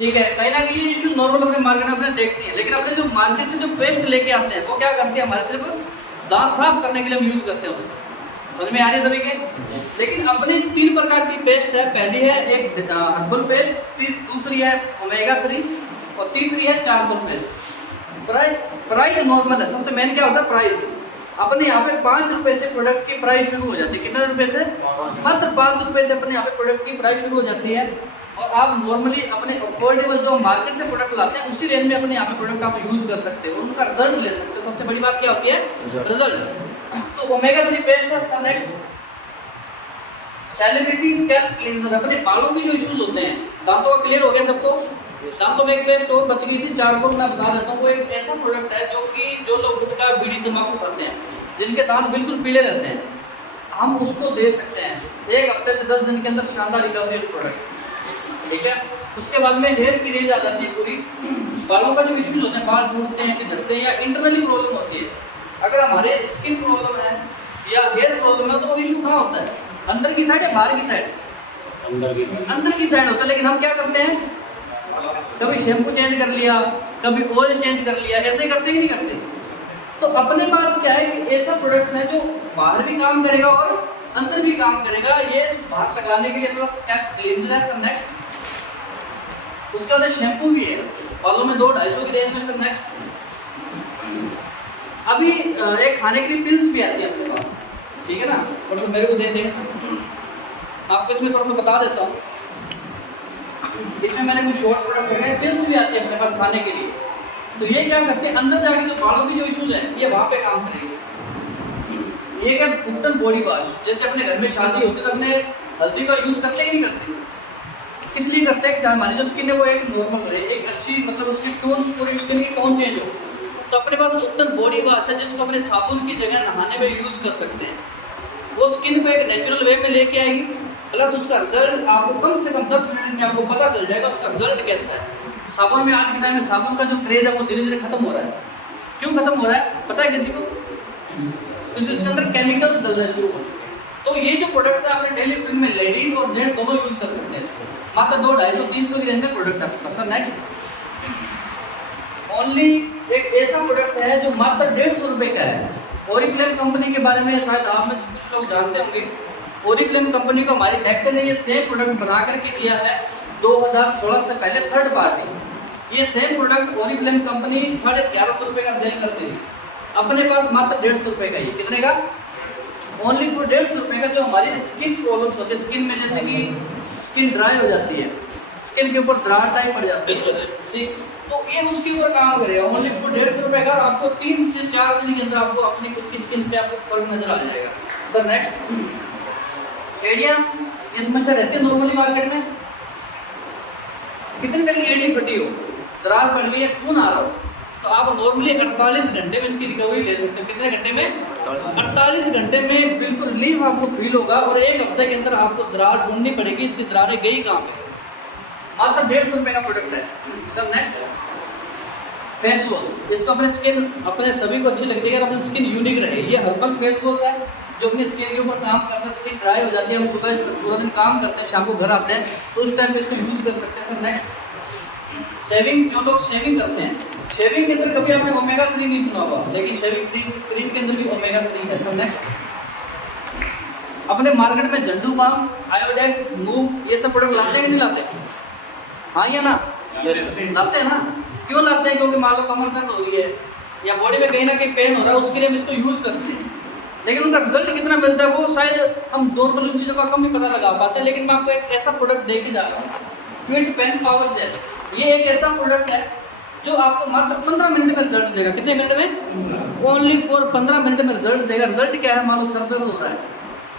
ठीक है, कहीं ना कहीं ये इशू नॉर्मल अपने मार्केट में अपने देखते हैं, लेकिन अपने जो मार्केट से जो पेस्ट लेके आते हैं वो क्या करते हैं, हमारे सिर्फ दांत साफ करने के लिए हम यूज करते हैं उसको। समझ में आ रही है सभी के? लेकिन अपने 3 प्रकार की पेस्ट है। पहली है एक हर्बल पेस्ट, दूसरी है ओमेगा 3 और तीसरी है चारकोल पेस्ट। प्राइस नॉर्मल है। सबसे मेन क्या होता है, प्राइस। अपने यहाँ पे 5 रुपए से प्रोडक्ट की प्राइस शुरू हो जाती है। कितने रुपए से? मात्र 5 रुपए से अपने यहाँ पे प्रोडक्ट की प्राइस शुरू हो जाती है। और आप नॉर्मली अपने अफोर्डेबल जो मार्केट से प्रोडक्ट लाते हैं उसी रेंज में अपने यहाँ पे प्रोडक्ट आप यूज कर सकते हो, उनका रिजल्ट ले सकते हो। सबसे बड़ी बात क्या होती है? रिजल्ट। तो ओमेगा 3 पेस्ट है। Next celebrity scalp cleanser. अपने बालों के जो इश्यूज होते हैं, दांतों का क्लियर हो गया सबको? दांतों में एक पेस्ट और बच गई थी, चारकोल। मैं बता देता हूँ, वो एक ऐसा प्रोडक्ट है जो कि जो लोग गुटखा बीड़ी तंबाकू खाते हैं, जिनके दांत बिल्कुल पीले रहते हैं, हम उसको दे सकते हैं 1 हफ्ते से 10 दिन के अंदर शानदार रिकवरी उस प्रोडक्ट। ठीक है, उसके बाद में हेयर की रेंज आ जाती है पूरी। बालों का जो इश्यूज होते हैं, बाल टूटते हैं कि झड़ते हैं या इंटरनली प्रॉब्लम होती है, अगर हमारे स्किन प्रॉब्लम है या हेयर प्रॉब्लम है तो वो इशू कहाँ होता है? अंदर की साइड या बाहर की साइड? अंदर की साइड होता है। लेकिन हम क्या करते हैं, कभी शैम्पू चेंज कर लिया, कभी ऑयल चेंज कर लिया, ऐसे करते ही नहीं करते। तो अपने पास क्या है कि ऐसा प्रोडक्ट्स है जो बाहर भी काम करेगा और अंदर भी काम करेगा। ये बाहर लगाने के लिए अपना स्कैल्प क्लींजर है। सर नेक्स्ट उसके बाद शैम्पू भी है, बालों में 200-250 की रेंज में। सर नेक्स्ट अभी एक खाने के लिए पिल्स भी आती है अपने पास, ठीक है ना? और तो मेरे को दे दें, आपको इसमें थोड़ा सा बता देता हूँ। इसमें मैंने कुछ शॉर्ट प्रोडक्ट रखे हैं, पिल्स भी आती है अपने पास खाने के लिए। तो ये क्या करते हैं, अंदर जाके जो बालों की जो इश्यूज है ये वहाँ पे काम करेंगे। ये क्या गुप्तन बॉडी वॉश, जैसे अपने घर में शादी होती है तो अपने हल्दी का यूज करते ही नहीं करते, इसलिए करते हैं कि हमारी जो स्किन है वो एक नॉर्मल रहे, एक अच्छी, मतलब उसकी टोन, पूरी स्किन की टोन चेंज हो। तो अपने पास गुप्तन बॉडी वॉश है जिसको अपने साबुन की जगह नहाने में यूज कर सकते हैं। वो स्किन को एक नेचुरल वे में लेके आएगी, प्लस उसका रिजल्ट आपको कम से कम 10 मिनट में आपको पता चल जाएगा उसका रिजल्ट कैसा है। साबुन में आज के टाइम में साबुन का जो क्रेज है वो धीरे धीरे खत्म हो रहा है। क्यों खत्म हो रहा है पता है किसी को? क्योंकि उसके अंदर केमिकल्स डलने शुरू हो चुके हैं। तो ये जो प्रोडक्ट्स है आपने डेली रूटीन में लेडीज और जेंट दोनों यूज कर सकते हैं इसको। मात्र 200-250-300 की रेंज में प्रोडक्ट है। सर नेक्स्ट ओनली एक ऐसा प्रोडक्ट है जो मात्र 150 रुपए का है। ओरिफ्लेम कंपनी के बारे में शायद आप में से कुछ लोग जानते होंगे। ओरिफ्लेम कंपनी को हमारे डेक्टर ने ये सेम प्रोडक्ट बना करके दिया है 2016 से पहले, थर्ड पार्टी। ये सेम प्रोडक्ट ओरिफ्लेम कंपनी 1150 रुपए का सेल करती है, अपने पास मात्र 150 रुपए का। ये कितने का? ओनली फॉर 150 रुपए का। जो हमारी स्किन प्रॉब्लम्स होती है, स्किन में जैसे कि स्किन ड्राई हो जाती है, स्किन के ऊपर दरार टाइप पड़ जाती है, तो ये उसके ऊपर काम करेगा। ओनली फॉर 150 रुपए का। आपको 3 से 4 दिन के अंदर आपको अपनी खुद की स्किन पे आपको फर्क नजर आ जाएगा। Sir next idea. ये समस्या रहती है नॉर्मली मार्केट में, कितनी देर की एडी फटी हो, दरार पड़ गई है, खून आ रहा हो, तो आप नॉर्मली 48 घंटे में इसकी रिकवरी ले सकते हो। कितने घंटे में? 48 घंटे में बिल्कुल रिलीफ आपको फील होगा। और 1 हफ्ते के अंदर आपको दरार ढूंढनी पड़ेगी, इसकी दरारें गई कहाँ पे? मात्र 150 रुपए का प्रोडक्ट है। Sir next face wash. इसको अपने स्किन, अपने सभी को अच्छी लगती है और अपनी स्किन यूनिक रहे। ये हर्बल फेस वॉश है जो अपनी स्किन के ऊपर काम करता है। स्किन ड्राई हो जाती है, हम सुबह पूरा दिन काम करते हैं, शाम को घर आते हैं, तो उस टाइम पे इसको यूज कर सकते हैं। Sir next shaving. जो लोग शेविंग करते हैं, शेविंग के अंदर कभी आपने ओमेगा 3 नहीं सुना होगा, लेकिन शेविंग क्रीम के अंदर भी ओमेगा 3 है। सर नेक्स्ट अपने मार्केट में झंडू बाम, आयोडेक्स, मूव, ये सब प्रोडक्ट लाते हैं कि नहीं लाते? हाँ या ना? लाते हैं ना? क्यों लाते हैं? क्योंकि मान लो कमर दर्द हो रही है या बॉडी में कहीं ना कहीं पेन हो रहा है, उसके लिए हम इसको यूज करते हैं। लेकिन उनका रिजल्ट कितना मिलता है वो शायद हम नॉर्मल उन चीज़ों का कम ही पता लगा पाते हैं। लेकिन मैं आपको एक ऐसा प्रोडक्ट दे के जा रहा हूँ, क्विट पेन पावर जेल। ये एक ऐसा प्रोडक्ट है जो आपको मात्र 15 मिनट में रिजल्ट देगा। कितने मिनट में? ओनली फॉर 15 मिनट में रिजल्ट देगा। रिजल्ट क्या है? मान लो सर दर्द हो रहा है,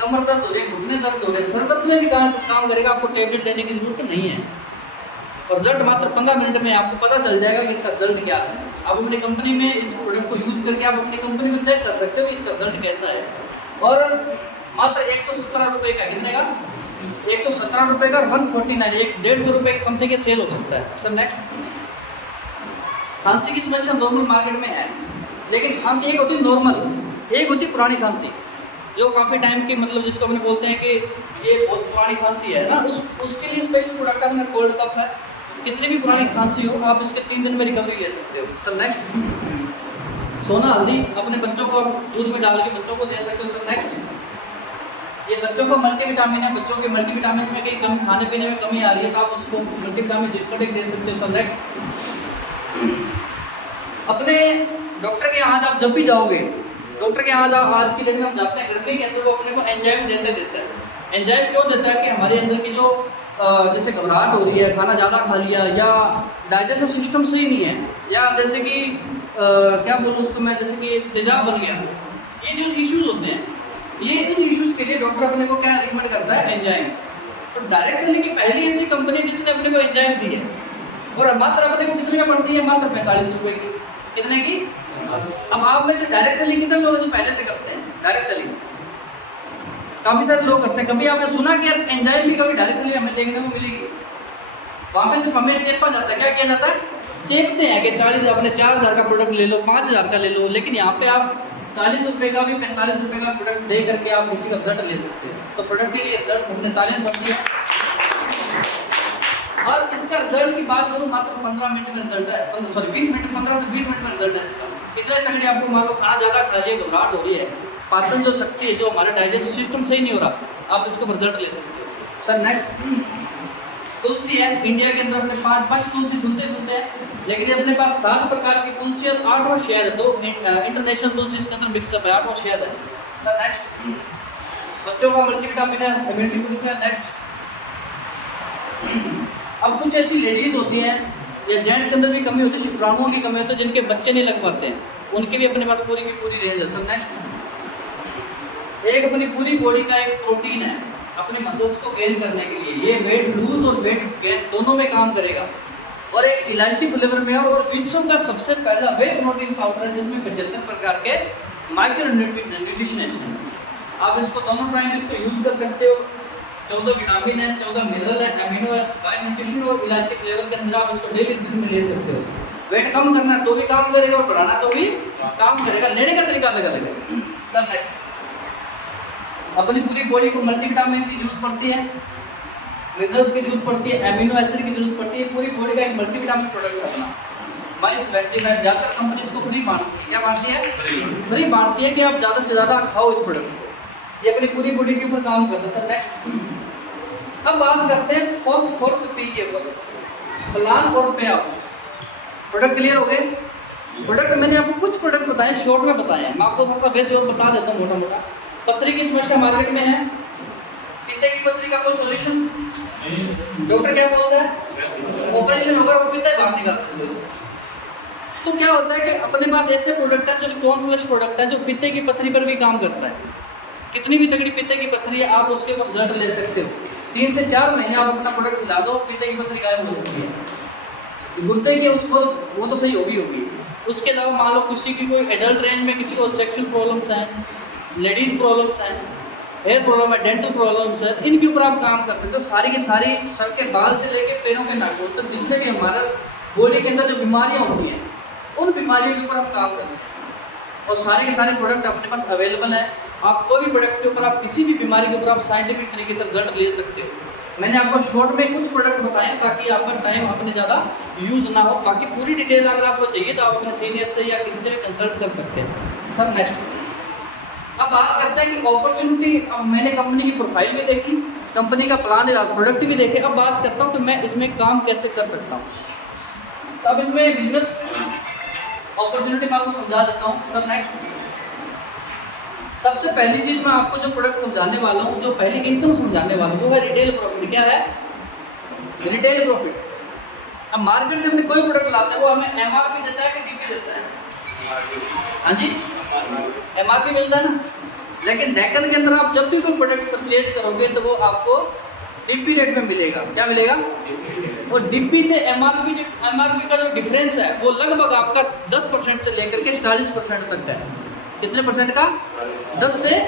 कमर दर्द हो रही है, घुटने दर्द हो रहे हैं, सर दर्द में भी काम करेगा, आपको टेबलेट लेने की जरूरत नहीं है। और रिजल्ट मात्र 15 मिनट में आपको पता चल जाएगा कि इसका रिजल्ट क्या है। आप अपनी कंपनी में इस प्रोडक्ट को यूज करके आप अपनी कंपनी को चेक कर सकते हो कि इसका रिजल्ट कैसा है। और मात्र 117 रुपए का। कितने का? 117 रुपए का। 149, 150 रुपए के समथिंग सेल हो सकता है। सर नेक्स्ट खांसी की समस्या नॉर्मल मार्केट में है, लेकिन खांसी एक होती है नॉर्मल, एक होती है पुरानी खांसी, जो काफ़ी टाइम की, मतलब जिसको अपने बोलते हैं कि ये बहुत पुरानी खांसी है ना, उसके लिए स्पेशल प्रोडक्ट अपना कोल्ड कफ है। कितनी भी पुरानी खांसी हो आप इसके 3 दिन में रिकवरी ले सकते हो। सर नेक्स्ट, सोना हल्दी अपने बच्चों को आप दूध में डाल के बच्चों को दे सकते हो। सर नेक्स्ट, ये बच्चों को मल्टीविटामिन है, बच्चों के मल्टीविटामिन में कहीं कमी, खाने पीने में कमी आ रही है तो आप उसको मल्टीविटामिन जिटकोटेक दे सकते हो। सर नेक्स्ट, अपने डॉक्टर के यहाँ आप जब भी जाओगे, डॉक्टर के यहाँ आज की डेट में हम जाते हैं गर्मी के अंदर, वो अपने को एंजाइम देता है। एंजाइम क्यों देता है कि हमारे अंदर की जो जैसे घबराहट हो रही है, खाना ज़्यादा खा लिया, या डाइजेशन सिस्टम सही नहीं है, या जैसे कि क्या बोलूँ उसको मैं, जैसे कि तेजाब बन गया, ये जो इश्यूज होते हैं, ये इन इश्यूज के लिए डॉक्टर अपने को क्या रिकमेंड करता है, एंजाइम। तो डायरेक्ट सेलिंग की पहली ऐसी कंपनी जिसने अपने को एंजाइम दी है, और मात्र अपने को कितने में पड़ती है, मात्र 45 रुपए की। कितने की? अब आप में से डायरेक्ट सेलिंग कितने लोग जो पहले से करते हैं डायरेक्ट सेलिंग? काफी सारे लोग करते हैं। कभी आपने सुना कि यार एंजाइम भी कभी डायरेक्ट सेलिंग हमें देखने को मिलेगी? वहां पे सिर्फ हमें चेपा जाता है। क्या किया जाता है? चेपते हैं कि 40 अपने 4000 का प्रोडक्ट ले लो, 5000 का ले लो, लेकिन यहाँ पे आप 40 रुपए का भी 45 रुपए का प्रोडक्ट दे करके आप किसी का रिजल्ट ले सकते हैं। तो प्रोडक्ट के लिए रिजल्ट अपने तालीम बनती है, और इसका रिजल्ट की बात करूँ मात्र 15 मिनट में रिजल्ट है, सॉरी 20 मिनट, 15 से 20 मिनट में रिजल्ट है इसका। इतने तगड़ी आपको मान लो खाना ज़्यादा खा लिया, घबराहट हो रही है, पाचन जो शक्ति है, जो हमारा डाइजेस्टिव सिस्टम सही नहीं हो रहा, आप इसको रिजल्ट ले सकते हो। सर नेक्स्ट, तुलसी है। इंडिया के अंदर अपने 5 तुलसी सुनते हैं, लेकिन ये अपने पास 7 प्रकार की तुलसी और 8वां शहद है। 2 इंटरनेशनल तुलसी इसके अंदर मिक्सअप है, 8वां शहद है। सर नेक्स्ट, बच्चों का मल्टीविटामिन है, इम्यूनिटी बूस्ट है। नेक्स्ट, अब कुछ ऐसी लेडीज होती हैं या जेंट्स के अंदर भी कमी होती है, शुक्राणुओं की कमी होती है, जिनके बच्चे नहीं लग पाते हैं, उनके भी अपने पास पूरी की पूरी रेंज है। सर नेक्स्ट, एक अपनी पूरी बॉडी का एक प्रोटीन है अपने मसल्स को गेन करने के लिए, ये वेट लूज और वेट गेन दोनों में काम करेगा, और एक इलायची फ्लेवर में है, और विश्व का सबसे पहला वे प्रोटीन पाउडर है जिसमें 75 प्रकार के माइक्रो न्यूट्रिशन है। आप इसको दोनों टाइम इसको यूज कर सकते हो। 14 विटामिन है, 14 मिनरल है, अमीनो एसिड, बायो न्यूट्रिशन और इलायची फ्लेवर के अंदर आप इसको डेली दिन में ले सकते हो। वेट कम करना है तो भी काम करेगा, और बढ़ाना तो भी काम करेगा, लेने का तरीका अलग अलग है। सर नेक्स्ट, अपनी पूरी बॉडी को मल्टीविटामिन की जरूरत पड़ती है, मिनरल्स की जरूरत पड़ती है, अमीनो एसिड की जरूरत पड़ती है। पूरी बॉडी का एक मल्टीविटामिन प्रोडक्ट अपना 22-25 ज़्यादातर कंपनी इसको फ्री बांटती है। क्या बांटती है? फ्री बांटती है कि आप ज़्यादा से ज़्यादा खाओ इस प्रोडक्ट को। ये अपनी पूरी बॉडी के ऊपर काम करता है। सर नेक्स्ट, अब बात करते हैं फोर्थ पी के ऊपर, प्लान और पे आउट। प्रोडक्ट क्लियर हो गए? प्रोडक्ट मैंने आपको कुछ प्रोडक्ट बताए, शॉर्ट में बताए हैं, मैं आपको थोड़ा वैसे और बता देता हूँ मोटा मोटा। पथरी की समस्या मार्केट में है, पित्ते की पथरी का कोई सॉल्यूशन? डॉक्टर क्या बोलता है? ऑपरेशन होगा, वो पित्ता बाहर निकालता है। तो क्या होता है कि अपने पास ऐसे प्रोडक्ट है जो स्टोन फ्लश प्रोडक्ट है, जो पित्ते की पथरी पर भी काम करता है। कितनी भी तगड़ी पित्ते की पथरी है, आप उसके ऊपर रिजल्ट ले सकते हो। 3 से 4 महीने आप अपना प्रोडक्ट खिला दो, पित्ते की पथरी गायब हो सकती है। गुर्दे की उसको वो तो सही होगी। उसके अलावा मान लो किसी की कोई एडल्ट रेंज में किसी को सेक्सुअल प्रॉब्लम्स हैं, लेडीज प्रॉब्लम्स हैं, हेयर प्रॉब्लम है, डेंटल प्रॉब्लम्स है, इनके ऊपर आप काम कर सकते हो। सारी की सारी सर के बाल से लेके पैरों के नाखून तक, जिससे भी हमारा बॉडी के अंदर जो बीमारियां होती हैं, उन बीमारियों के ऊपर आप काम करते हैं। और सारे के सारे प्रोडक्ट अपने पास अवेलेबल है। आप कोई भी प्रोडक्ट के ऊपर, आप किसी भी बीमारी के ऊपर आप साइंटिफिक तरीके से रिजल्ट ले सकते हो। मैंने आपको शॉर्ट में कुछ प्रोडक्ट बताए ताकि आपका टाइम अपने ज़्यादा यूज ना हो। बाकी पूरी डिटेल अगर आपको चाहिए तो आप अपने सीनियर से या किसी से भी कंसल्ट कर सकते हैं। सर नेक्स्ट, अब बात करते हैं कि अपॉर्चुनिटी। मैंने कंपनी की प्रोफाइल भी देखी, कंपनी का प्लान है, प्रोडक्ट भी देखे। अब बात करता हूँ कि मैं इसमें काम कैसे कर सकता हूँ। तो अब इसमें बिजनेस अपॉर्चुनिटी मैं आपको समझा देता हूँ। सर नेक्स्ट, सबसे पहली चीज मैं आपको जो प्रोडक्ट समझाने वाला हूँ, जो पहले इनकम समझाने वाला हूँ, वो है रिटेल प्रॉफिट। क्या है? Retail profit. अब मार्केट से हमने कोई प्रोडक्ट लाते हैं, वो हमें एमआरपी देता है कि डीपी देता है? हाँ जी, एमआरपी मिलता है ना। लेकिन डेकन के अंदर आप जब भी कोई प्रोडक्ट परचेज करोगे तो वो आपको डीपी रेट में मिलेगा। क्या मिलेगा? और डीपी से एमआरपी का जो डिफरेंस है वो लगभग आपका 10% से लेकर के 40% तक है। कितने परसेंट का? 10 से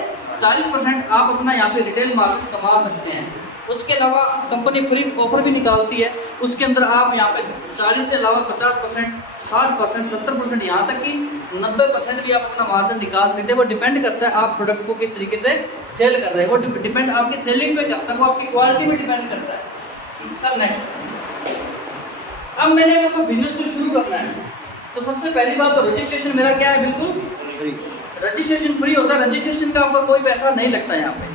40% आप अपना यहाँ पे रिटेल मार्जिन कमा सकते हैं। उसके अलावा कंपनी फ्री ऑफर भी निकालती है, उसके अंदर आप यहाँ पे 40 से अलावा 50%, 60%, 70%, यहाँ तक कि 90% भी आप अपना मार्जिन निकाल सकते हैं। वो डिपेंड करता है आप प्रोडक्ट को किस तरीके से सेल कर रहे हैं, वो डिपेंड आपकी सेलिंग पे करता है, वो आपकी क्वालिटी पे डिपेंड करता है। सर नेक्स्ट, अब मैंने अगर बिजनेस को शुरू करना है तो सबसे पहली बात तो रजिस्ट्रेशन मेरा क्या है, बिल्कुल रजिस्ट्रेशन फ्री होता है। रजिस्ट्रेशन का आपका कोई पैसा नहीं लगता यहाँ पे।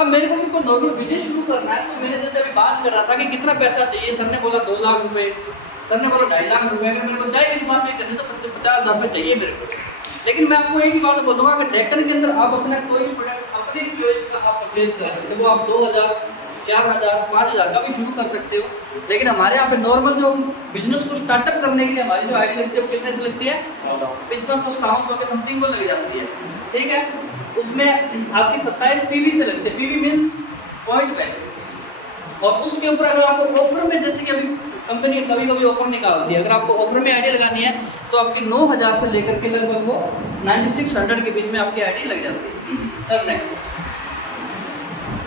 अब मेरे को बिल्कुल नॉर्मल बिजनेस शुरू करना है, तो मैंने जैसे अभी बात कर रहा था कि कितना पैसा चाहिए, सर ने बोला 2 लाख रुपए, सर ने बोला 2.5 लाख रुपए। अगर मेरे को चाय की दुकान में करनी तो 50,000 रुपए चाहिए मेरे को। लेकिन मैं आपको एक ही बात बोलूँगा कि डेक्कन के अंदर आप अपना कोई भी प्रोडक्ट अपनी चॉइस का आप परचेज कर सकते हो। वो आप 2,000, 4,000, 5,000 का भी शुरू कर सकते हो। लेकिन हमारे यहाँ पे नॉर्मल जो बिजनेस को स्टार्टअप करने के लिए हमारी जो आईडी लगती है वो कितने से लगती है, 5500 के समथिंग वो लग जाती है, ठीक है। उसमें आपकी 27 पीवी से लगती है। PV means point value. और उसके ऊपर अगर आपको ऑफर में, जैसे कि अभी कंपनी कभी कभी ऑफर निकालती है, अगर आपको ऑफर में आईडी लगानी है तो आपकी 9,000 से लेकर के लगभग वो 9600 के बीच में आपकी आईडी लग जाती है। सर ने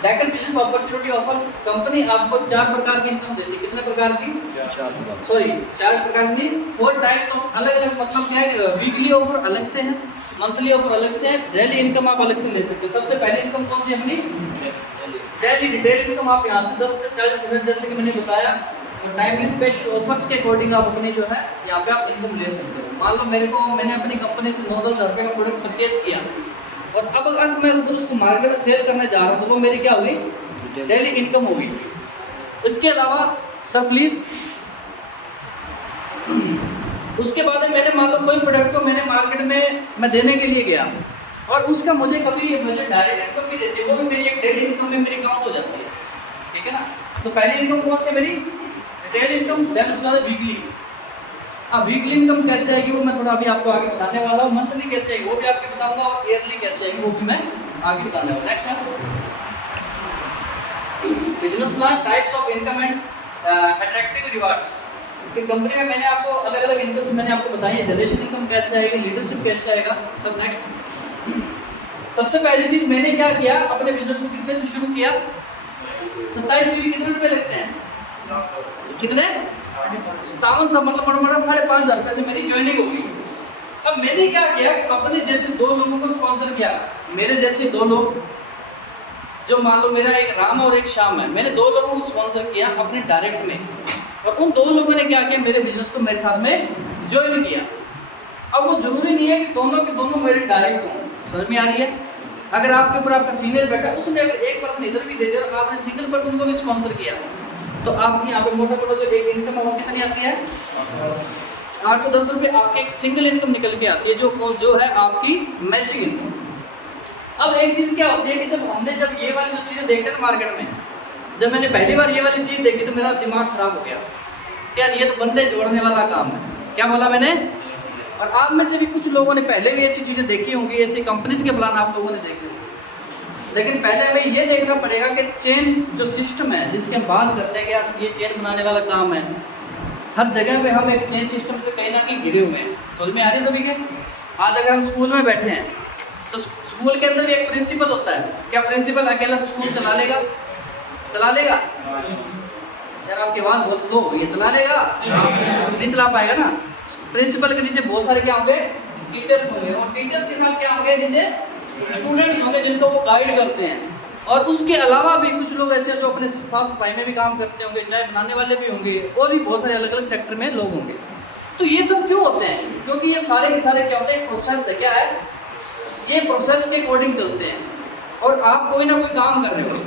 Deccan business opportunity offers company आपको 4 प्रकार की इनकम देती है। कितने प्रकार की? 4 प्रकार की। 4 टाइप्स ऑफ, अलग अलग मतलब क्या है, वीकली ऑफर अलग से है, मंथली ऑफर अलग से है, डेली इनकम आप अलग से ले सकते हो। सबसे पहले इनकम कौन सी है अपनी? Daily income. आप यहाँ से 10 से 40% जैसे कि मैंने बताया, टाइमली स्पेशल ऑफर्स के अकॉर्डिंग आप अपनी जो है यहाँ पे आप इनकम ले सकते हो। मान लो मैंने अपनी कंपनी से 9-10 हज़ार रुपये का प्रोडक्ट परचेज किया और अब अगर मैं उधर उसको मार्केट में सेल करने जा रहा हूँ तो वो मेरी क्या होगी? डेली इनकम होगी। इसके अलावा सर प्लीज, उसके बाद में मैंने मान लो कोई प्रोडक्ट को मैंने मार्केट में मैं देने के लिए गया और उसका मुझे डायरेक्ट इनकम भी देती है, वो भी मेरी एक डेली इनकम में मेरी काउंट हो जाती है, ठीक है ना। तो पहली इनकम कौन सी मेरी? Daily income. देन उसके बाद वीकली। अब वीकली इनकम कैसे आएगी वो मैं थोड़ा अभी आपको आगे बताने वाला हूँ। मंथली कैसे आएगी वो भी आपको बताऊंगा, और ईयरली कैसे आएगी वो भी मैं आगे बताने वाला हूँ। Next business plan, types of income and attractive rewards. Company में मैंने आपको अलग अलग इनकम्स मैंने आपको बताई है। जनरेशन इनकम कैसे आएगी, लीडरशिप कैसे आएगा, सब नेक्स्ट। सबसे पहली चीज मैंने क्या किया, अपने बिजनेस को कितने से शुरू किया? 27 पीवी कितने रुपए लगते हैं? कितने? 5700, मतलब मोटा 5,500 रुपए से मेरी ज्वाइनिंग होगी। अब मैंने क्या किया कि अपने जैसे 2 लोगों को स्पॉन्सर किया। मेरे जैसे 2 लोग, जो मान लो मेरा एक राम और एक श्याम है, मैंने 2 लोगों को स्पॉन्सर किया अपने डायरेक्ट में, और उन 2 लोगों ने क्या किया, मेरे बिजनेस को मेरे साथ में ज्वाइन किया। अब वो जरूरी नहीं है कि दोनों के दोनों मेरे डायरेक्ट हों, समझ में आ रही है। अगर आपके ऊपर आपका सीनियर बैठा, उसने अगर एक पर्सन इधर भी दे दिया और आपने सिंगल पर्सन को भी स्पॉन्सर किया, तो आपकी यहाँ पे मोटा जो एक इनकम है वो कितनी आती है? 810 रुपये आपकी एक सिंगल इनकम निकल के आती है, जो है आपकी मैचिंग इनकम। अब एक चीज क्या होती है कि जब ये वाली जो चीजें देखते हैं मार्केट में, जब मैंने पहली बार ये वाली चीज देखी तो मेरा दिमाग खराब हो गया, यार ये तो बंदे जोड़ने वाला काम है। क्या बोला मैंने? और आप में से भी कुछ लोगों ने पहले भी ऐसी चीजें देखी होंगी, ऐसी कंपनीज के प्लान आप लोगों ने देखे होंगे। लेकिन पहले हमें ये देखना पड़ेगा कि चेन जो सिस्टम है, जिसके हम बात करते हैं कि यार ये चेन बनाने वाला काम है, हर जगह पे हम एक चेन सिस्टम से कहीं ना कहीं घिरे हुए हैं। समझ में आ रही है सभी के? आज अगर हम स्कूल में बैठे हैं तो स्कूल के अंदर भी एक प्रिंसिपल होता है। क्या प्रिंसिपल अकेला स्कूल चला लेगा? यार आपकी आवाज बहुत स्लो हो गई है। चला लेगा? नहीं चला पाएगा ना। प्रिंसिपल के नीचे बहुत सारे क्या होंगे? टीचर्स होंगे, और टीचर्स के साथ क्या होंगे? नीचे स्टूडेंट्स होंगे जिनको वो गाइड करते हैं। और उसके अलावा भी कुछ लोग ऐसे हैं जो अपने साफ सफाई में भी काम करते होंगे, चाय बनाने वाले भी होंगे, और भी बहुत सारे अलग अलग सेक्टर में लोग होंगे। तो ये सब क्यों होते हैं? क्योंकि ये सारे के सारे क्या होते हैं? प्रोसेस है। क्या है? ये प्रोसेस के अकॉर्डिंग चलते हैं। और आप कोई ना कोई काम कर रहे हो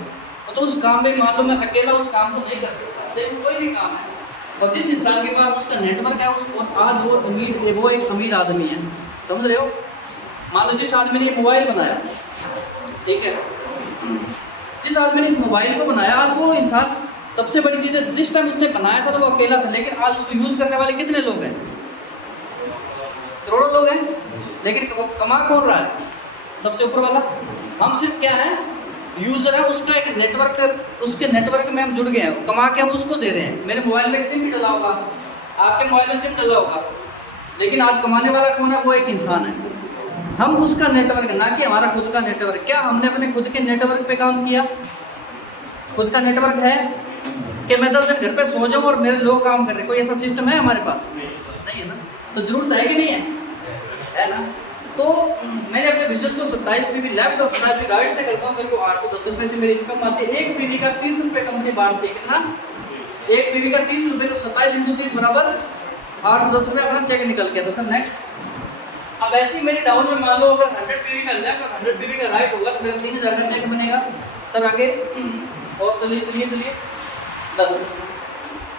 तो उस काम में मान लो मैं अकेला उस काम को नहीं कर सकता, लेकिन कोई भी काम है और जिस इंसान के पास उसका नेटवर्क है, उसको आज वो एक अमीर आदमी है, समझ रहे हो। मान लो जिस आदमी ने ये मोबाइल बनाया, ठीक है, जिस आदमी ने इस मोबाइल को बनाया, आज वो इंसान सबसे बड़ी चीज़ है, जिस टाइम उसने बनाया था तो वो अकेला था, लेकिन आज उसको यूज करने वाले कितने लोग हैं? करोड़ों लोग हैं। लेकिन कमा कौन रहा है? सबसे ऊपर वाला। हम सिर्फ क्या है? यूजर है, उसका एक नेटवर्क, उसके नेटवर्क में हम जुड़ गए हैं, कमा के हम उसको दे रहे हैं। मेरे मोबाइल में सिम डला होगा, आपके मोबाइल में सिम डला होगा, लेकिन आज कमाने वाला कौन है? वो एक इंसान है। हम उसका नेटवर्क, ना कि हमारा खुद का नेटवर्क। क्या हमने अपने खुद के नेटवर्क पे काम किया? खुद का नेटवर्क है कि मैं 10 दिन घर पे सो जाऊं और मेरे लोग काम कर रहे? कोई ऐसा सिस्टम है हमारे पास? नहीं है ना। तो जरूरत है कि नहीं है? है ना। तो मैंने अपने बिजनेस को 27 पीवी लेफ्ट और 27 पीवी राइट से करता हूँ। मेरे को 810 रुपये से मेरी इनकम आती है। एक पीवी का 30 रुपये कंपनी बांटती है। कितना? एक पीवी का 30 रुपये, तो 27 × 30 बराबर 810 रुपये अपना चेक निकल गया था सर। नेक्स्ट, अब ऐसी मेरी डाउन में मान लो अगर 100 पीवी का लेफ्ट और 100 पीवी का राइट होगा तो मेरा 3000 का चेक बनेगा सर। आगे और चलिए 10।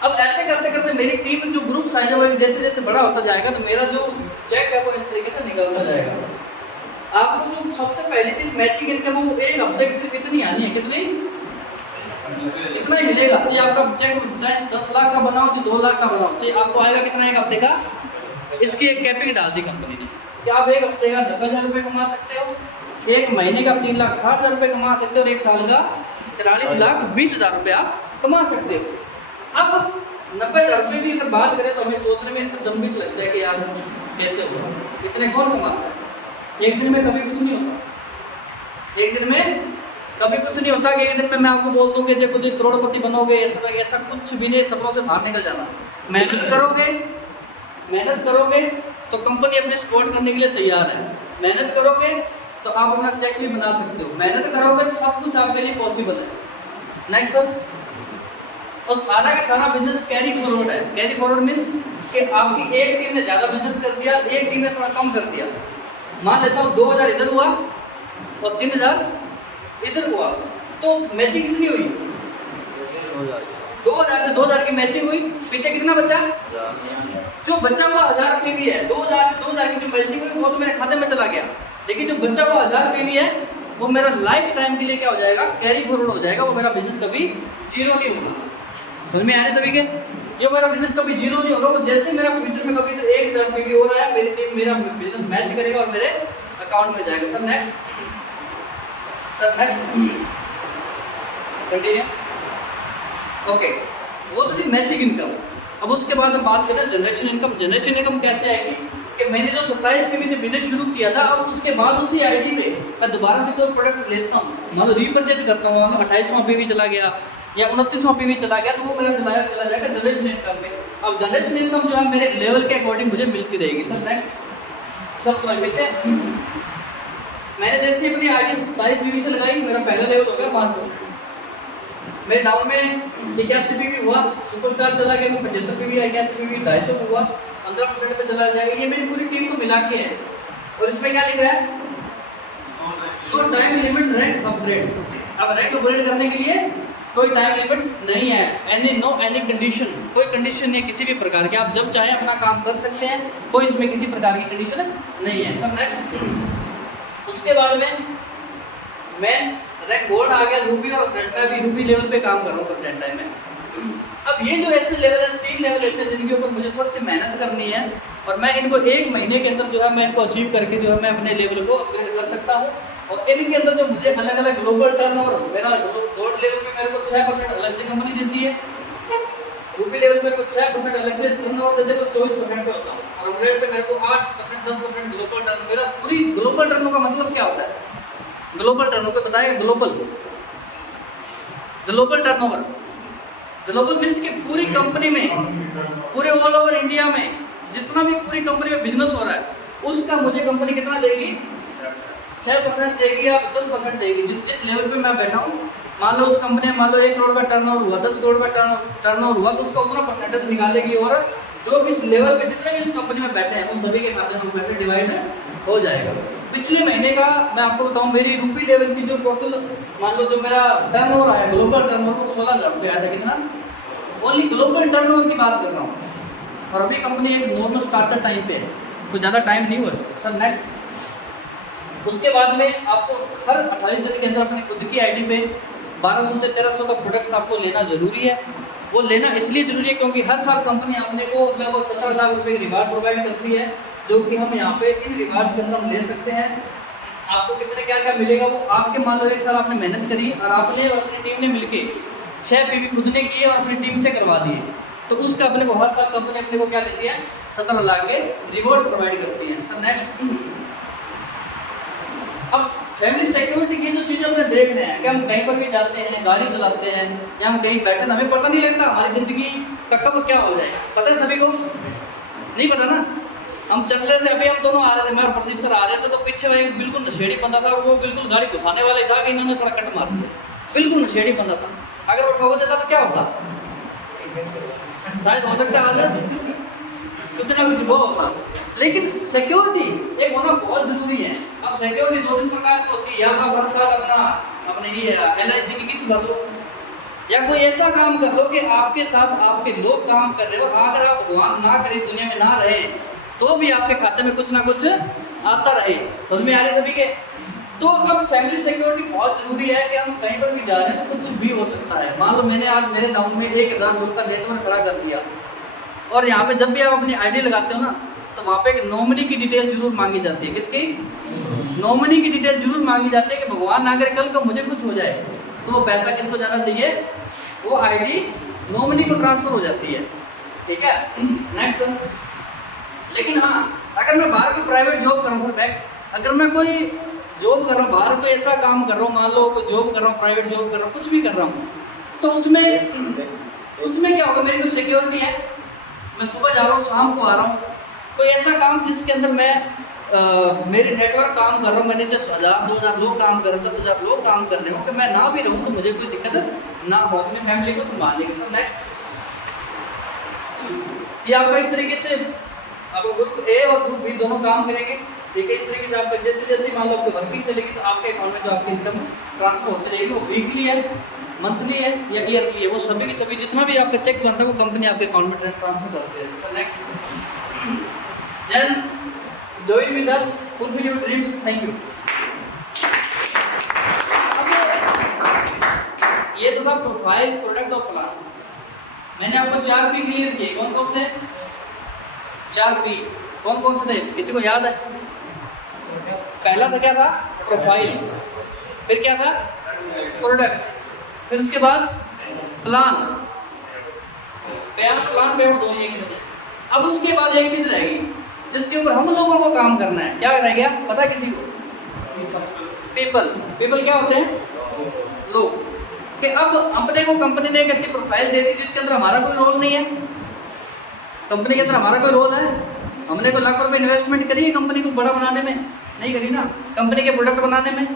अब ऐसे करते करते मेरी टीम जो ग्रुप साइज है वो जैसे जैसे बड़ा होता जाएगा तो मेरा जो चेक है वो इस तरीके से निकलता जाएगा। आपको जो सबसे पहली चीज मैचिंग इनकम वो एक हफ्ते की सिर्फ कितनी आनी है, कितनी, इतना ही मिलेगा। चाहे आपका चेक चाहे 10 लाख का बनाओ चाहे 2 लाख का बनाओ, चाहे आपको आएगा कितना एक हफ्ते का। इसकी एक कैपिंग डाल दी कंपनी ने कि आप एक हफ्ते का 90,000 रुपये कमा सकते हो, एक महीने का 3,60,000 रुपये कमा सकते हो और एक साल का 43,20,000 रुपये आप कमा सकते हो। अब 90,000 रुपये की अगर बात करें तो हमें सोचने में अचंभित लगता है कि यार कैसे होगा, इतने कौन कमाता है। एक दिन में कभी कुछ नहीं होता, एक दिन में कभी कुछ नहीं होता कि एक दिन में मैं आपको बोल दूं कि जब कुछ करोड़पति बनोगे, ऐसा कुछ भी नहीं, सपनों से बाहर निकल जाना। मेहनत करोगे तो कंपनी अपने सपोर्ट करने के लिए तैयार है, मेहनत करोगे तो आप अपना चेक भी बना सकते हो, मेहनत करोगे तो सब कुछ आपके लिए पॉसिबल है। नेक्स्ट सर, और सारा का सारा बिजनेस कैरी फॉरवर्ड है। कैरी फॉरवर्ड मीन्स कि आपकी एक टीम ने ज्यादा बिजनेस कर दिया, एक टीम ने थोड़ा कम कर दिया। मान लेता हूँ 2,000 इधर हुआ और 3,000 इधर हुआ, तो मैचिंग कितनी हुई, 2,000 से 2,000 की मैचिंग हुई। पीछे कितना बचा, जो बचा हुआ 1,000 पीवी है, 2,000 से 2,000 की जो मैचिंग हुई वो तो मेरे खाते में चला गया, लेकिन जो बचा हुआ 1,000 पीवी है वो मेरा लाइफ टाइम के लिए क्या हो जाएगा, कैरी फॉरवर्ड हो जाएगा। वो मेरा बिजनेस कभी जीरो नहीं होगा। समझ में आ रहे सभी के, ये मेरा बिजनेस कभी जीरो नहीं होगा। वो जैसे मेरा फ्यूचर में कभी 1,000 पीवी हो रहा है, मेरी टीम मेरा बिजनेस मैच करेगा और मेरे अकाउंट में जाएगा। Sir next continue. ओके, वो तो थी मैचिंग इनकम। अब उसके बाद हम बात करते हैं जनरेशन इनकम। जनरेशन इनकम कैसे आएगी कि मैंने जो 27 पीवी से बिजनेस शुरू किया था, अब उसके बाद उसी आईडी पे मैं दोबारा से कोई प्रोडक्ट लेता हूँ, मान लो रीपरचेज करता हूँ, मान लो 28वां पीवी चला गया या 29वां पीवी चला गया, तो वो मेरा चला जाएगा जनरेशन इनकम में। अब जनरेशन इनकम जो है मेरे लेवल के अकॉर्डिंग मुझे मिलती रहेगी। सर नेक्स्ट, सब समझ में। मैंने जैसे अपनी आईडी 27 पीवी से लगाई, मेरा पहला लेवल हो गया 5%। मेरे डाउन में 81 पीवी हुआ, सुपरस्टार चला गया, 75 पीवी, 81 पीवी 250 हुआ, 15% पे चला जाएगा। ये मेरी पूरी टीम को मिला के है। और इसमें क्या लिखा है, तो टाइम लिमिट रैंक अपग्रेड। अब रैंक अपग्रेड करने के लिए कोई टाइम लिमिट नहीं है, एनी कंडीशन, कोई कंडीशन नहीं है किसी भी प्रकार की, आप जब चाहे अपना काम कर सकते हैं, कोई इसमें किसी प्रकार की कंडीशन नहीं है। सर नेक्स्ट, उसके बाद में मैं रैंक गोल्ड आ गया, रूबी और मैं भी रूबी लेवल पे काम कर रहा हूँ प्रेजेंट टाइम में। अब ये जो ऐसे लेवल है, 3 लेवल ऐसे जिनके ऊपर मुझे थोड़ी सी मेहनत करनी है और मैं इनको 1 महीने के अंदर जो है मैं इनको अचीव करके जो है मैं अपने लेवल को अपग्रेड कर सकता हूँ। और इनके अंदर जो मुझे अलग अलग ग्लोबल टर्नओवर, मेरा गोल्ड लेवल पे मेरे को 6% अलग से कंपनी देती है, रूबी लेवल मेरे को 6% अलग से टर्नओवर देते हैं, तो 24% पे होता हूँ, और अपग्रेड पे मेरे को 8% 10% ग्लोबल टर्न। मेरा पूरी ग्लोबल टर्नओवर का मतलब क्या होता है, ग्लोबल टर्नओवर बताएगा, ग्लोबल टर्नओवर, ग्लोबल मीन्स कि पूरी कंपनी में, पूरे ऑल ओवर इंडिया में जितना भी पूरी कंपनी में बिजनेस हो रहा है उसका मुझे कंपनी कितना देगी, 6% देगी या 10% देगी। जिस लेवल पे मैं बैठा हूँ, मान लो उस कंपनी में मान लो 1 करोड़ का टर्नओवर हुआ, 10 करोड़ का टर्नओवर हुआ, तो उसका उतना परसेंटेज निकालेगी और जो भी इस लेवल पे जितने भी इस कंपनी में बैठे हैं उन सभी के खाते में पैसे डिवाइड हो जाएगा। पिछले महीने का मैं आपको बताऊं, मेरी रूपी लेवल की जो टोटल मान लो जो मेरा टर्नओवर आया, ग्लोबल टर्नओवर को 16,000 रुपये आया था। कितना, ओनली ग्लोबल टर्नओवर की बात कर रहा हूँ, और अभी कंपनी एक नॉर्मल स्टार्टर टाइम पे है, कोई ज़्यादा टाइम नहीं हुआ। सर नेक्स्ट, उसके बाद में आपको हर 28 दिन के अंदर अपनी खुद की आईडी पे 1200 से 1300 का प्रोडक्ट्स आपको लेना जरूरी है। वो लेना इसलिए जरूरी है क्योंकि हर साल कंपनी अपने को लगभग 17 लाख रुपए की रिवार्ड प्रोवाइड करती है, जो कि हम यहाँ पे इन रिवार्ड्स के अंदर हम ले सकते हैं। आपको कितने क्या क्या मिलेगा, वो आपके मान लो 1 साल आपने मेहनत करी और आपने और अपनी टीम ने मिलके 6 पीवी खुद ने किए और अपनी टीम से करवा दिए, तो उसका अपने को हर साल कंपनी अपने को क्या देती है, 17 लाख के रिवॉर्ड प्रोवाइड करती है। सर नेक्स्ट, अब फैमिली सिक्योरिटी की जो चीज़ें अपने देख रहे हैं कि हम कहीं पर भी जाते हैं, गाड़ी चलाते हैं या हम कहीं बैठे हैं, हमें पता नहीं लगता हमारी ज़िंदगी का कब क्या हो जाएगा। पता है सभी को, नहीं पता ना। हम चल रहे थे, अभी हम दोनों आ रहे थे, मैं प्रदीप सर आ रहे थे, तो पीछे में एक बिल्कुल नशेड़ी बंदा था, वो बिल्कुल गाड़ी घुसाने वाले था कि इन्होंने थोड़ा कट मार दिया, बिल्कुल नशेड़ी बंदा था। अगर वो ठोक देता तो क्या होता, शायद हो सकता है आदत कुछ ना कुछ वो होता, लेकिन सिक्योरिटी एक होना बहुत जरूरी है। अब सिक्योरिटी दो तीन प्रकार की होती है, या आप हर साल अपने ये LIC की किस्त भर लो, या कोई ऐसा काम कर लो कि आपके साथ आपके लोग काम कर रहे हो, अगर आप भगवान ना करे इस दुनिया में ना रहे तो भी आपके खाते में कुछ ना कुछ आता रहे। समझ में आ रहे सभी के? तो अब फैमिली सिक्योरिटी बहुत जरूरी है कि हम कहीं पर भी जा रहे हैं तो कुछ भी हो सकता है। मान लो मैंने आज मेरे टाउन में 1000 लोग का नेटवर्क खड़ा कर दिया, और यहाँ पे जब भी आप अपनी ID लगाते हो ना तो वहाँ पे एक नॉमिनी की डिटेल जरूर मांगी जाती है। किसकी? नॉमिनी की डिटेल जरूर मांगी जाती है कि भगवान ना करे कल को मुझे कुछ हो जाए तो वो पैसा किसको जाना चाहिए? वो ID नॉमिनी को ट्रांसफर हो जाती है। ठीक है, नेक्स्ट। लेकिन हाँ, अगर मैं बाहर कोई प्राइवेट जॉब कर रहा हूँ सर बैक, अगर मैं कोई जॉब कर रहा हूँ बाहर, कोई ऐसा काम कर रहा हूँ, मान लो कोई जॉब कर रहा हूँ, प्राइवेट जॉब कर रहा हूँ, कुछ भी कर रहा हूँ, तो उसमें क्या होगा? मेरी कोई सिक्योरिटी है, मैं सुबह जा रहा हूँ शाम को आ रहा हूँ। कोई ऐसा काम जिसके अंदर मैं मेरे नेटवर्क काम कर रहा हूँ, मैंने 1000 2000 लोग काम कर रहे हैं, 10,000 लोग काम कर रहे हो, कि मैं ना भी रहूँ तो मुझे कोई दिक्कत ना हो, अपनी फैमिली को संभालने के सब। नेक्स्ट, ये आपका इस तरीके से आप ग्रुप A और ग्रुप B दोनों काम करेंगे। ठीक है, इस तरीके से आपका जैसे जैसे मान लो आपकी वर्किंग चलेगी तो आपके अकाउंट में जो आपकी इनकम ट्रांसफर होती रहेगी, वो वीकली है, मंथली है या ईयरली है, वो सभी की सभी जितना भी आपका चेक बनता है वो कंपनी आपके अकाउंट में ट्रांसफर करती है। Sir next, then join with us, fulfill your dreams. Thank you. ये तो था प्रोफाइल, प्रोडक्ट और प्लान। मैंने आपको 4 P क्लियर किए। कौन कौन से 4 P? कौन कौन से थे? किसी को याद है? पहला था क्या था? प्रोफाइल, फिर क्या था? प्रोडक्ट, फिर उसके बाद प्लान। प्लान पे दो एक चीज है। अब उसके बाद एक चीज रहेगी जिसके ऊपर हम लोगों को काम करना है। क्या रह गया पता है किसी को? पीपल। पीपल क्या होते हैं? लोग। कि अब अपने को कंपनी ने एक अच्छी प्रोफाइल दे दी जिसके अंदर हमारा कोई रोल नहीं है। कंपनी के अंदर हमारा कोई रोल है? हमने कोई लाख रुपए इन्वेस्टमेंट करी है कंपनी को बड़ा बनाने में? नहीं करी ना। कंपनी के प्रोडक्ट बनाने में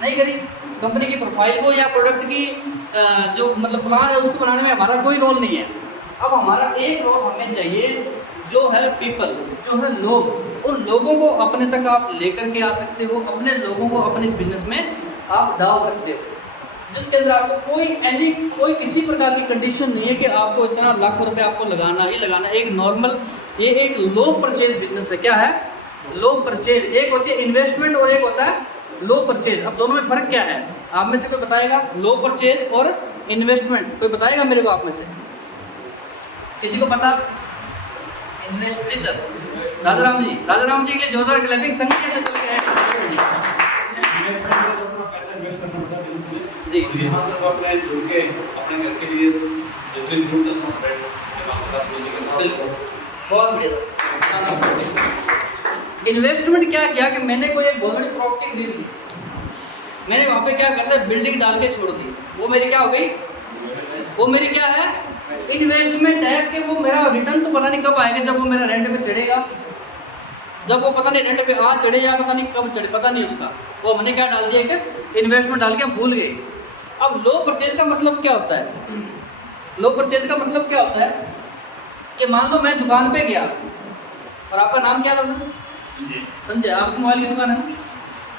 नहीं करी। कंपनी की प्रोफाइल को या प्रोडक्ट की जो मतलब प्लान है उसको बनाने में हमारा कोई रोल नहीं है। अब हमारा एक रोल हमें चाहिए जो है पीपल, जो है लोग। उन लोगों को अपने तक आप लेकर के आ सकते हो, अपने लोगों को अपने बिजनेस में आप डाल सकते हो, जिसके अंदर आपको कोई किसी प्रकार की कंडीशन नहीं है कि आपको इतना लाख रुपए आपको लगाना ही लगाना। एक नॉर्मल, ये एक लो परचेज बिजनेस है। क्या है? लो परचेज। एक होती है इन्वेस्टमेंट और एक होता है लो परचेज। अब दोनों में फर्क क्या है? आप में से कोई बताएगा? लो परचेज और इन्वेस्टमेंट कोई बताएगा मेरे को आप में से? किसी को पता? इन्वेस्टमेंट। राजाराम जी के लिए जोरदार क्लैपिंग। संख्या से चल के जी यहाँ से तो अपने जुड़ के अपने घर के लिए बहुत इन्वेस्टमेंट क्या किया कि मैंने कोई एक बहुत बड़ी प्रॉपर्टी खरीद ली, मैंने वहाँ पे क्या करता है बिल्डिंग डाल के छोड़ दी। वो मेरी क्या हो गई? वो मेरी क्या है? इन्वेस्टमेंट है। कि वो मेरा रिटर्न तो पता नहीं कब आएगा, जब वो मेरा रेंट पे चढ़ेगा, जब वो पता नहीं रेंट पे आज चढ़े या पता नहीं कब चढ़े, पता नहीं उसका। वो हमने क्या डाल दिया कि इन्वेस्टमेंट डाल के हम भूल गए। अब लो परचेज का मतलब क्या होता है? लो परचेज का मतलब क्या होता है कि मान लो मैं दुकान पे गया, और आपका नाम क्या था सर? संजय। आपकी मोबाइल की दुकान है ना?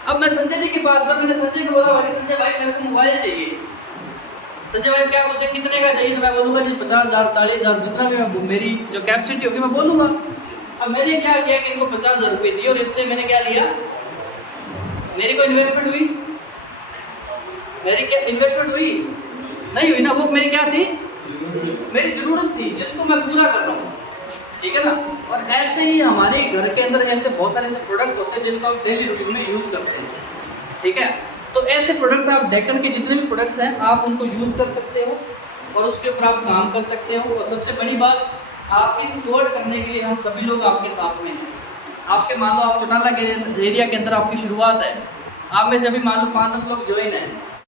अब मैं संजय जी की बात कर, मैंने संजय को बोला भाई संजय भाई मेरे को मोबाइल चाहिए। संजय भाई क्या मुझे कितने का चाहिए? तो मैं बोलूँगा जी 50,000 40,000 जितना भी मेरी जो कैपेसिटी होगी मैं बोलूँगा। अब मैंने क्या किया कि इनको 50,000 रुपये दिए और इससे मैंने क्या लिया? मेरी कोई इन्वेस्टमेंट हुई? मेरी क्या इन्वेस्टमेंट हुई? नहीं हुई ना। वो मेरी क्या थी? मेरी जरूरत थी जिसको मैं पूरा कर रहा हूँ। ठीक है ना? और ऐसे ही हमारे घर के अंदर ऐसे बहुत सारे प्रोडक्ट होते हैं जिनको हम डेली रूटीन में यूज करते हैं। ठीक है? तो ऐसे प्रोडक्ट्स आप डेकन के जितने भी प्रोडक्ट्स हैं आप उनको यूज कर सकते हो और उसके ऊपर आप काम कर सकते हो। और सबसे बड़ी बात, आपकी सपोर्ट करने के लिए हम सभी लोग आपके साथ में हैं। आपके मान लो आप चौटाला के एरिया के अंदर आपकी शुरुआत है, आप में से अभी मान लो 5-10 लोग ज्वाइन हैं,